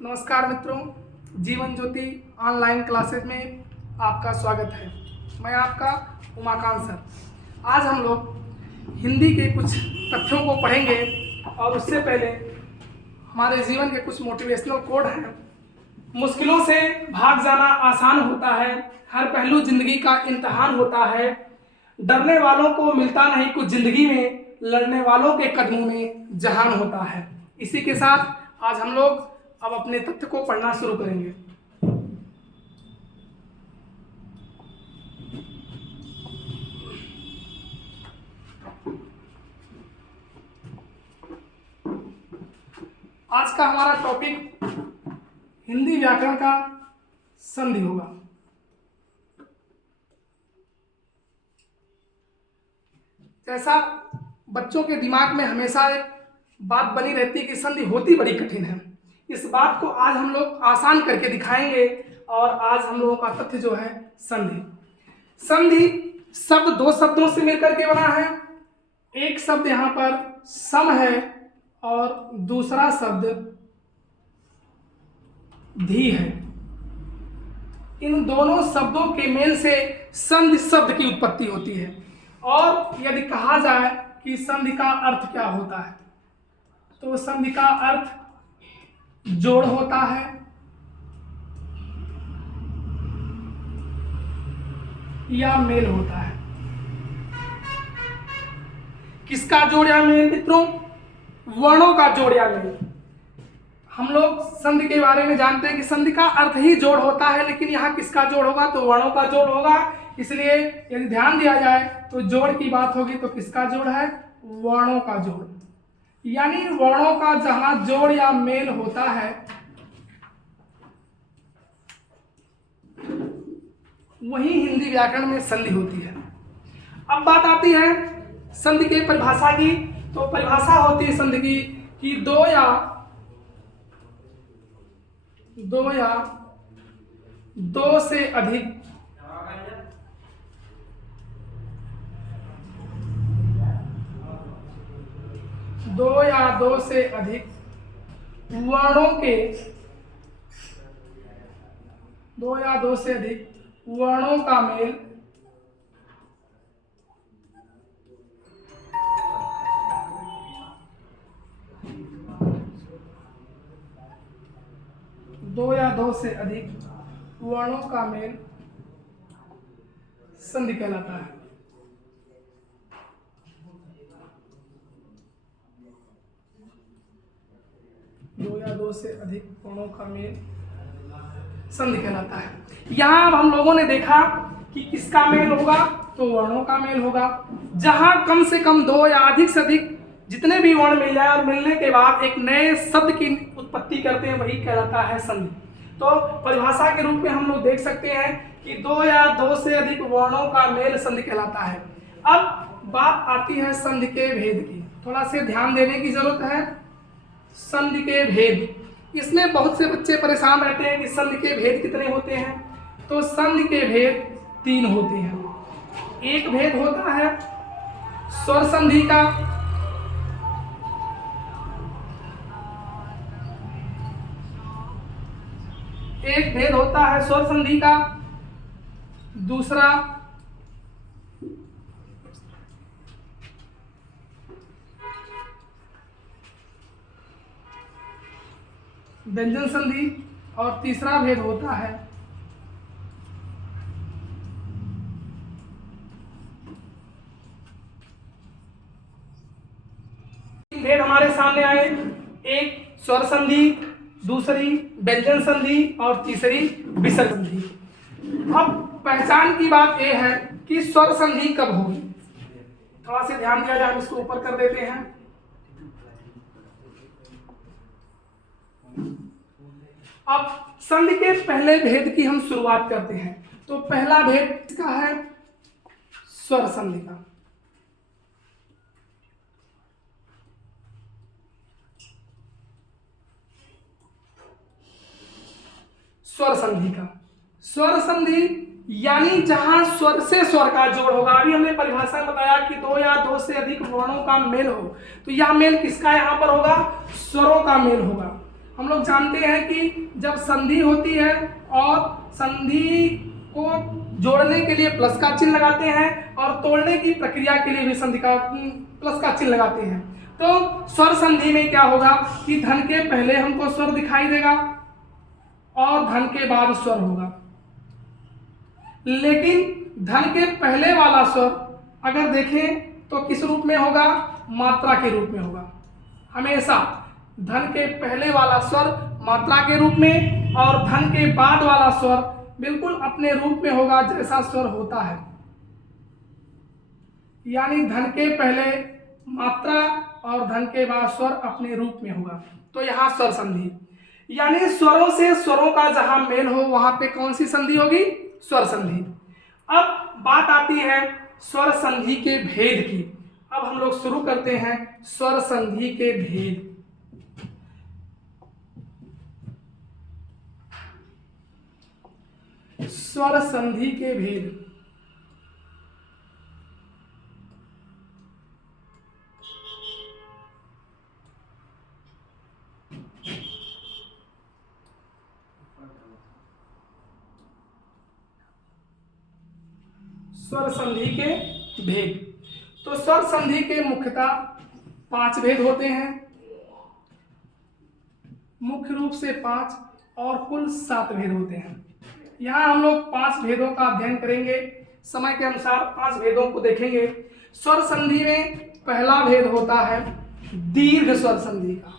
नमस्कार मित्रों, Jeevan Jyoti online classes में आपका स्वागत है। मैं आपका उमाकांत सर। आज हम लोग हिंदी के कुछ तथ्यों को पढ़ेंगे और उससे पहले हमारे जीवन के कुछ मोटिवेशनल कोड हैं। मुश्किलों से भाग जाना आसान होता है, हर पहलू जिंदगी का इम्तिहान होता है, डरने वालों को मिलता नहीं कुछ जिंदगी में, लड़ने वालों के कदमों में जहान होता है। इसी के साथ आज हम लोग अब अपने तथ्य को पढ़ना शुरू करेंगे। आज का हमारा टॉपिक हिंदी व्याकरण का संधि होगा। जैसा बच्चों के दिमाग में हमेशा एक बात बनी रहती है कि संधि होती बड़ी कठिन है, इस बात को आज हम लोग आसान करके दिखाएंगे। और आज हम लोगों का तथ्य जो है संधि। संधि शब्द दो शब्दों से मिलकर के बना है। एक शब्द यहाँ पर सम है और दूसरा शब्द धी है। इन दोनों शब्दों के मेल से संधि शब्द की उत्पत्ति होती है। और यदि कहा जाए कि संधि का अर्थ क्या होता है, तो संधि का अर्थ जोड़ होता है या मेल होता है। किसका जोड़ या मेल मित्रों? वर्णों का जोड़ या मेल। हम लोग संधि के बारे में जानते हैं कि संधि का अर्थ ही जोड़ होता है, लेकिन यहाँ किसका जोड़ होगा? तो वर्णों का जोड़ होगा। इसलिए यदि ध्यान दिया जाए तो जोड़ की बात होगी तो किसका जोड़ है? वर्णों का जोड़। यानी वर्णों का जहां जोड़ या मेल होता है वही हिंदी व्याकरण में संधि होती है। अब बात आती है संधि के परिभाषा की। तो परिभाषा होती है संधि की कि दो या दो से अधिक दो से अधिक वर्णों के वर्णों का मेल दो से अधिक वर्णों का मेल संधि कहलाता है। दो से अधिक वर्णों का मेल संधि कहलाता है। यहाँ हम लोगों ने देखा कि किसका मेल होगा? तो वर्णों का मेल होगा। जहां कम से कम दो या अधिक से अधिक जितने भी वर्ण मिल जाए और मिलने के बाद एक नए शब्द की उत्पत्ति करते हैं, वही कहलाता है संधि। तो परिभाषा के रूप में हम लोग देख सकते हैं कि दो या दो से अधिक वर्णों का मेल संधि कहलाता है। अब बात आती है संधि के भेद की। थोड़ा से ध्यान देने की जरूरत है। संधि के भेद, इसमें बहुत से बच्चे परेशान रहते हैं कि संधि के भेद कितने होते हैं। तो संधि के भेद 3 होते हैं। एक भेद होता है स्वर संधि का, एक भेद होता है स्वर संधि का, दूसरा व्यंजन संधि और तीसरा भेद होता है भेद हमारे सामने आए। एक स्वर संधि, दूसरी व्यंजन संधि और तीसरी विसर्ग संधि। अब पहचान की बात यह है कि स्वर संधि कब होगी। थोड़ा से ध्यान दिया जाए, हम इसको ऊपर कर देते हैं। अब संधि के पहले भेद की हम शुरुआत करते हैं। तो पहला भेद किसका है? स्वर संधि का। स्वर संधि का। स्वर संधि यानी जहां स्वर से स्वर का जोड़ होगा। अभी हमने परिभाषा में बताया कि दो या दो से अधिक वर्णों का मेल हो, तो यह मेल किसका यहाँ पर होगा? स्वरों का मेल होगा। हम लोग जानते हैं कि जब संधि होती है और संधि को जोड़ने के लिए प्लस का चिन्ह लगाते हैं और तोड़ने की प्रक्रिया के लिए भी संधि का प्लस का चिन्ह लगाते हैं। तो स्वर संधि में क्या होगा कि धन के पहले हमको स्वर दिखाई देगा और धन के बाद स्वर होगा, लेकिन धन के पहले वाला स्वर अगर देखें तो किस रूप में होगा? मात्रा के रूप में होगा। हमेशा धन के पहले वाला स्वर मात्रा के रूप में और धन के बाद वाला स्वर बिल्कुल अपने रूप में होगा जैसा स्वर होता है। यानी धन के पहले मात्रा और धन के बाद स्वर अपने रूप में होगा। तो यहाँ स्वर संधि, यानी स्वरों से स्वरों का जहां मेल हो वहां पे कौन सी संधि होगी? स्वर संधि। अब बात आती है स्वर संधि के भेद की। अब हम लोग शुरू करते हैं स्वर संधि के भेद। स्वर संधि के भेद। स्वर संधि के भेद। तो स्वर संधि के मुख्यतः 5 भेद होते हैं, मुख्य रूप से 5 और कुल 7 भेद होते हैं। यहाँ हम लोग 5 भेदों का अध्ययन करेंगे, समय के अनुसार 5 भेदों को देखेंगे। स्वर संधि में पहला भेद होता है दीर्घ स्वर संधि का।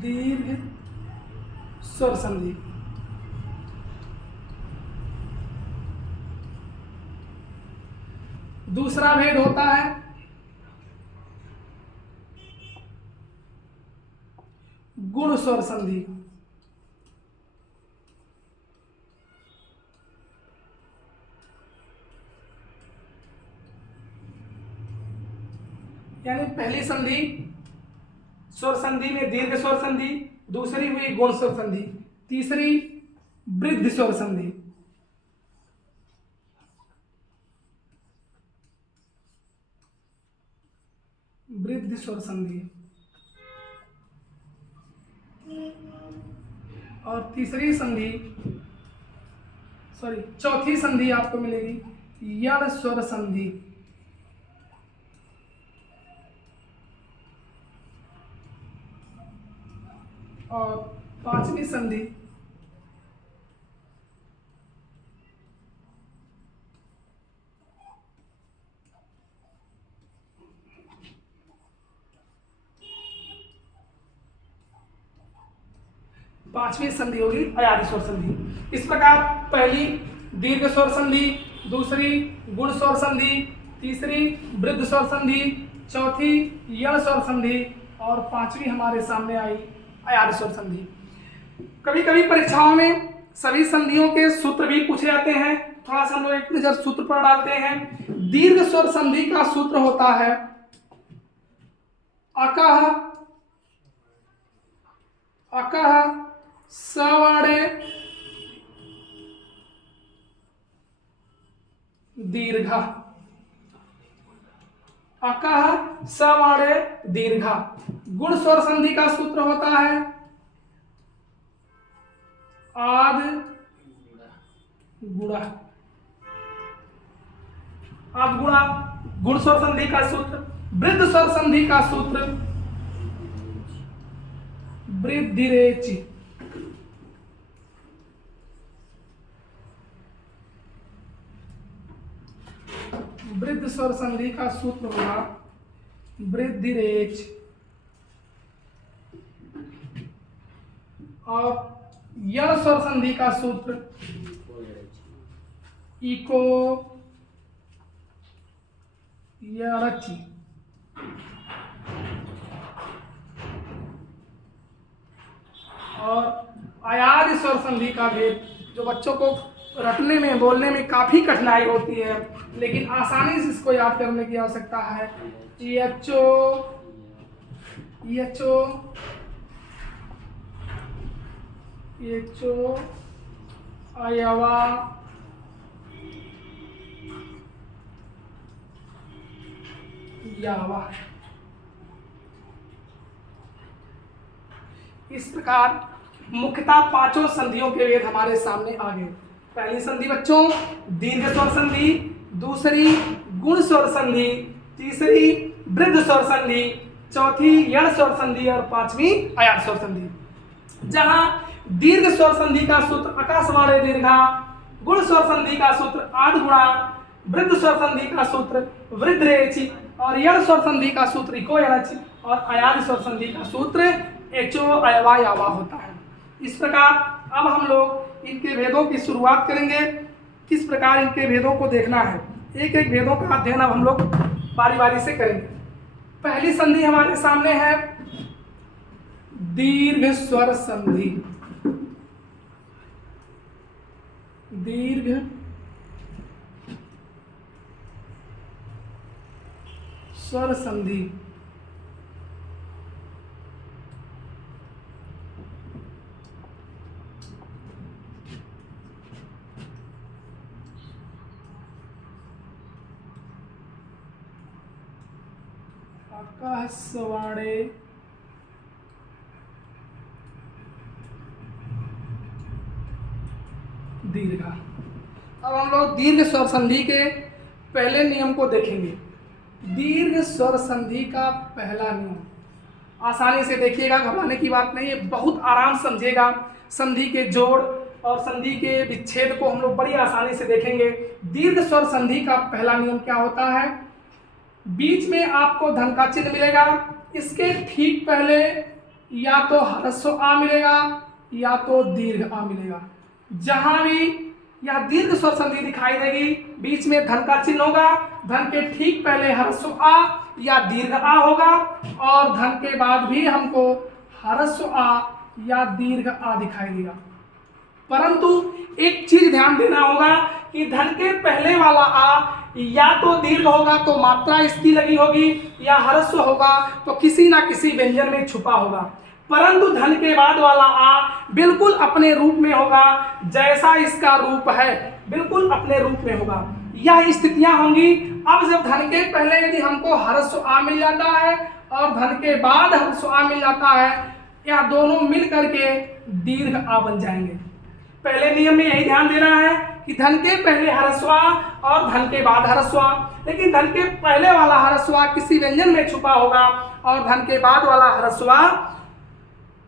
दीर्घ स्वर संधि। दूसरा भेद होता है गुण स्वर संधि। यानी पहली संधि स्वर संधि में दीर्घ स्वर संधि, दूसरी हुई गुण स्वर संधि, तीसरी वृद्धि स्वर संधि। वृद्धि स्वर संधि। और तीसरी संधि चौथी संधि आपको मिलेगी यण स्वर संधि। और 5वीं संधि होगी अयादी स्वर संधि। इस प्रकार पहली दीर्घ स्वर संधि, दूसरी गुण स्वर संधि, तीसरी वृद्ध स्वर संधि, चौथी यण स्वर संधि और 5वीं हमारे सामने आई अयादी स्वर संधि। कभी कभी परीक्षाओं में सभी संधियों के सूत्र भी पूछे जाते हैं। थोड़ा सा हम लोग एक नजर सूत्र पर डालते हैं। दीर्घ स्वर संधि का सूत्र होता है अकह अकह सवर्णे दीर्घ। अकह सवर्णे दीर्घ। गुण स्वर संधि का सूत्र होता है आद गुणा। आद गुणा गुण स्वर संधि का सूत्र। वृद्ध स्वर संधि का सूत्र वृद्धिरेचि। वृद्ध स्वर संधि का सूत्र होगा वृद्धिरेच। और यण स्वर संधि का सूत्र इको यणचि। और अयादी स्वर संधि का भेद जो बच्चों को रटने में बोलने में काफी कठिनाई होती है, लेकिन आसानी से इसको याद करने की आवश्यकता है। यचो यचो एचो अयवा यावा। इस प्रकार मुख्यतः पांचों संधियों के वेद हमारे सामने आ गए। पहली संधि बच्चों दीर्घ स्वर संधि, दूसरी गुण स्वर संधि, तीसरी वृद्ध स्वर संधि, चौथी यण स्वर संधि और पांचवी अयात स्वर संधि। जहां दीर्घ स्वर संधि का सूत्र अकाशवाणे दीर्घा, गुण स्वर संधि का सूत्र आद गुणा, वृद्ध स्वर संधि का सूत्र वृद्ध रेचि और यण स्वर संधि का सूत्र इको यणचि और अयात स्वर संधि का सूत्र एचो अयवा यावा होता है। इस प्रकार अब हम लोग इनके भेदों की शुरुआत करेंगे। किस प्रकार इनके भेदों को देखना है, एक एक भेदों का अध्ययन अब हम लोग बारी बारी से करेंगे। पहली संधि हमारे सामने है दीर्घ स्वर संधि। दीर्घ स्वर संधि। आकाशवाणे दीर्घा। अब हम लोग दीर्घ स्वर संधि के पहले नियम को देखेंगे। दीर्घ स्वर संधि का पहला नियम, आसानी से देखिएगा, घबराने की बात नहीं है, बहुत आराम समझिएगा। संधि के जोड़ और संधि के विच्छेद को हम लोग बड़ी आसानी से देखेंगे। दीर्घ स्वर संधि का पहला नियम क्या होता है, बीच में आपको धन का चिन्ह मिलेगा, इसके ठीक पहले या तो ह्रस्व आ मिलेगा या तो दीर्घ आ मिलेगा। जहां भी यह दीर्घ स्वर संधि दिखाई देगी, बीच में धन का चिन्ह होगा, धन के ठीक पहले ह्रस्व आ या दीर्घ आ होगा और धन के बाद भी हमको ह्रस्व आ या दीर्घ आ दिखाई देगा। परंतु एक चीज ध्यान देना होगा कि धन के पहले वाला आ या तो दीर्घ होगा तो मात्रा इसकी लगी होगी या ह्रस्व होगा तो किसी ना किसी व्यंजन में छुपा होगा, परंतु धन के बाद वाला आ बिल्कुल अपने रूप में होगा, जैसा इसका रूप है बिल्कुल अपने रूप में होगा। यह स्थितियां होंगी। अब जब धन के पहले यदि हमको ह्रस्व आ मिल जाता है और धन के बाद ह्रस्व आ मिल जाता है, यह दोनों मिल करके दीर्घ आ बन जाएंगे। पहले नियम में यही ध्यान देना है कि धन के पहले ह्रस्व आ और धन के बाद ह्रस्व आ, लेकिन धन के पहले वाला ह्रस्व आ किसी व्यंजन में छुपा होगा और धन के बाद वाला ह्रस्व आ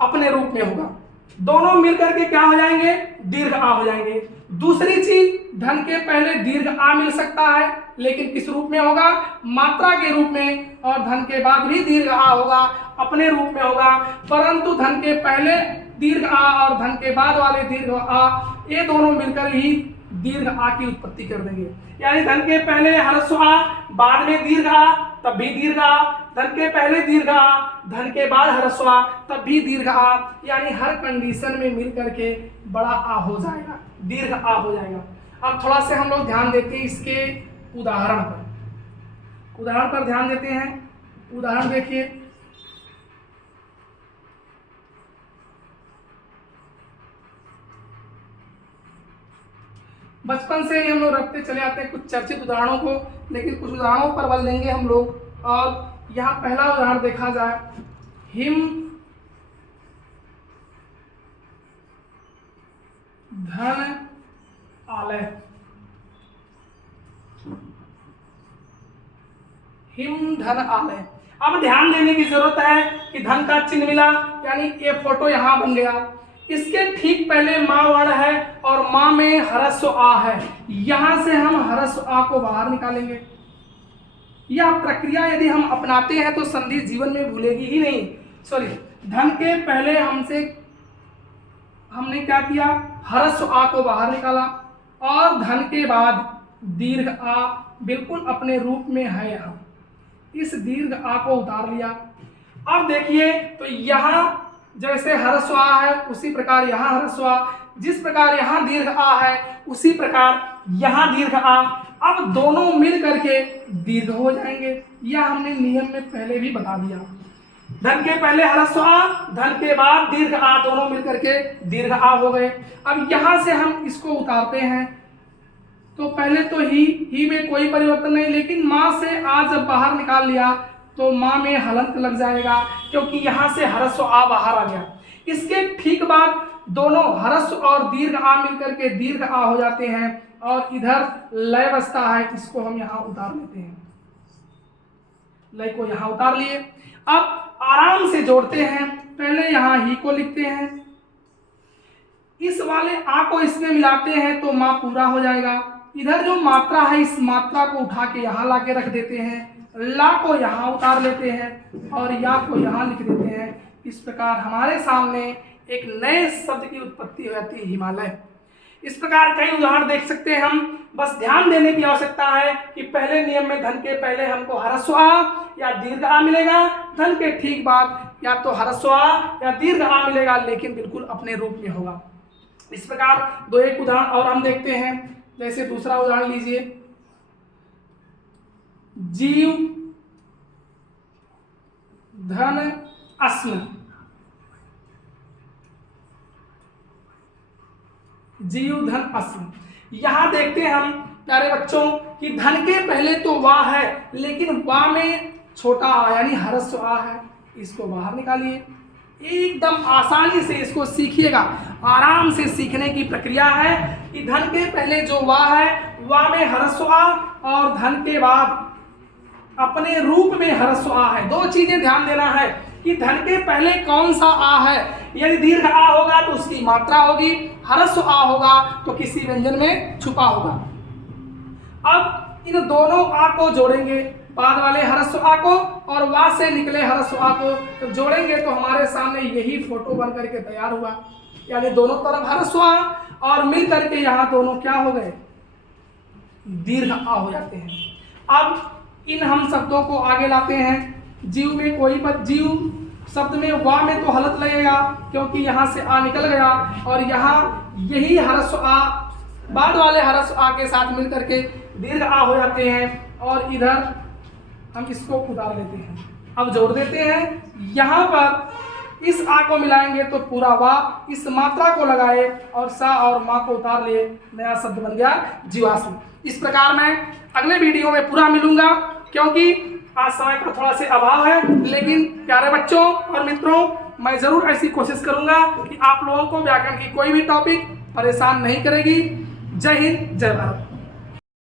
अपने रूप में होगा। दोनों मिलकर के क्या हो जाएंगे, दीर्घ आ हो जाएंगे। दूसरी चीज, धन के पहले दीर्घ आ मिल सकता है, लेकिन किस रूप में होगा, मात्रा के रूप में, और धन के बाद भी दीर्घ आ होगा, अपने रूप में होगा। परंतु धन के पहले दीर्घ आ और धन के बाद वाले दीर्घ आ, ये दोनों मिलकर ही दीर्घ आ की उत्पत्ति कर देंगे। यानी धन के पहले ह्रस्व आ, बाद में दीर्घ आ, तब भी दीर्घ आ, धन के पहले दीर्घ आ, धन के बाद ह्रस्व आ, तब भी दीर्घ आ। यानी हर कंडीशन में मिल करके बड़ा आ हो जाएगा, दीर्घ आ हो जाएगा। अब थोड़ा से हम लोग ध्यान देते हैं इसके उदाहरण पर ध्यान देते हैं। उदाहरण देखिए, बचपन से ही हम लोग रखते चले आते हैं कुछ चर्चित उदाहरणों को, लेकिन कुछ उदाहरणों पर बल देंगे हम लोग। और यहाँ पहला उदाहरण देखा जाए, हिम धन आलय। हिम धन आलय। अब ध्यान देने की जरूरत है कि धन का चिन्ह मिला, यानी ये फोटो यहाँ बन गया। इसके ठीक पहले माँ वर्ण है और माँ में ह्रस्व आ है। यहां से हम ह्रस्व आ को बाहर निकालेंगे। यह प्रक्रिया यदि हम अपनाते हैं तो संधि जीवन में भूलेगी ही नहीं। सॉरी, धन के पहले हमने क्या किया, ह्रस्व आ को बाहर निकाला और धन के बाद दीर्घ आ बिल्कुल अपने रूप में है। यहाँ इस दीर्घ आ को उतार लिया। अब देखिए तो यहाँ जैसे ह्रस्व आ है उसी प्रकार यहाँ ह्रस्व आ, जिस प्रकार यहाँ दीर्घ आ है उसी प्रकार यहाँ दीर्घ आ। अब दोनों मिल करके दीर्घ हो जाएंगे। यह हमने नियम में पहले भी बता दिया। धन के पहले ह्रस्व आ, धन के बाद दीर्घ आ, दोनों मिलकर के दीर्घ आ हो गए। अब यहां से हम इसको उतारते हैं, तो पहले तो ही में कोई परिवर्तन नहीं, लेकिन माँ से आ जब बाहर निकाल लिया तो माँ में हलंत लग जाएगा, क्योंकि यहां से ह्रस्व आ बाहर आ गया। इसके ठीक बाद दोनों ह्रस्व और दीर्घ आ मिलकर के दीर्घ आ हो जाते हैं, और इधर लय बचता है, इसको हम यहाँ उतार लेते हैं। लय को यहाँ उतार लिए। अब आराम से जोड़ते हैं। पहले यहाँ ही को लिखते हैं, इस वाले आ को इसमें मिलाते हैं तो माँ पूरा हो जाएगा। इधर जो मात्रा है इस मात्रा को उठा के यहाँ ला के रख देते हैं, ला को यहाँ उतार लेते हैं और या को यहाँ लिख देते हैं। इस प्रकार हमारे सामने एक नए शब्द की उत्पत्ति हो जाती है, हिमालय। इस प्रकार कई उदाहरण देख सकते हैं हम। बस ध्यान देने की आवश्यकता है कि पहले नियम में धन के पहले हमको ह्रस्व आ या दीर्घ आ मिलेगा, धन के ठीक बाद या तो ह्रस्व आ या दीर्घ आ मिलेगा, लेकिन बिल्कुल अपने रूप में होगा। इस प्रकार दो एक उदाहरण और हम देखते हैं। जैसे दूसरा उदाहरण लीजिए, जीव धन अस्म। जीव धन अस्म, यहां देखते हैं हम प्यारे बच्चों कि धन के पहले तो वाह है, लेकिन वाह में छोटा आ यानी ह्रस्व आ है, इसको बाहर निकालिए। एकदम आसानी से इसको सीखिएगा। आराम से सीखने की प्रक्रिया है कि धन के पहले जो वाह है, वाह में ह्रस्व आ और धन के बाद अपने रूप में ह्रस्व आ है। दो चीजें ध्यान देना है कि धन के पहले कौन सा आ है। यदि दीर्घ आ होगा तो उसकी मात्रा होगी, ह्रस्व आ होगा तो किसी व्यंजन में छुपा होगा। अब इन दोनों आ को जोड़ेंगे, बाद वाले ह्रस्व आ को और वा से निकले ह्रस्व आ को तो जोड़ेंगे तो हमारे सामने यही फोटो बन करके तैयार हुआ। यानी दोनों तरफ ह्रस्व आ और मिल करके यहाँ दोनों क्या हो गए, दीर्घ आ हो जाते हैं। अब इन हम शब्दों को आगे लाते हैं। जीव में कोई जीव शब्द में वा में तो हलत लगेगा, क्योंकि यहाँ से आ निकल गया और यहाँ यही ह्रस्व आ बाद वाले ह्रस्व आ के साथ मिल करके दीर्घ आ हो जाते हैं, और इधर हम इसको उतार लेते हैं। अब जोड़ देते हैं। यहाँ पर इस आ को मिलाएंगे तो पूरा वा, इस मात्रा को लगाए और सा और माँ को उतार लिए, नया शब्द बन गया जीवाश्म। इस प्रकार मैं अगले वीडियो में पूरा मिलूंगा, क्योंकि आज समय का थोड़ा से अभाव है। लेकिन प्यारे बच्चों और मित्रों, मैं जरूर ऐसी कोशिश करूंगा कि आप लोगों को व्याकरण की कोई भी टॉपिक परेशान नहीं करेगी। जय हिंद, जय भारत।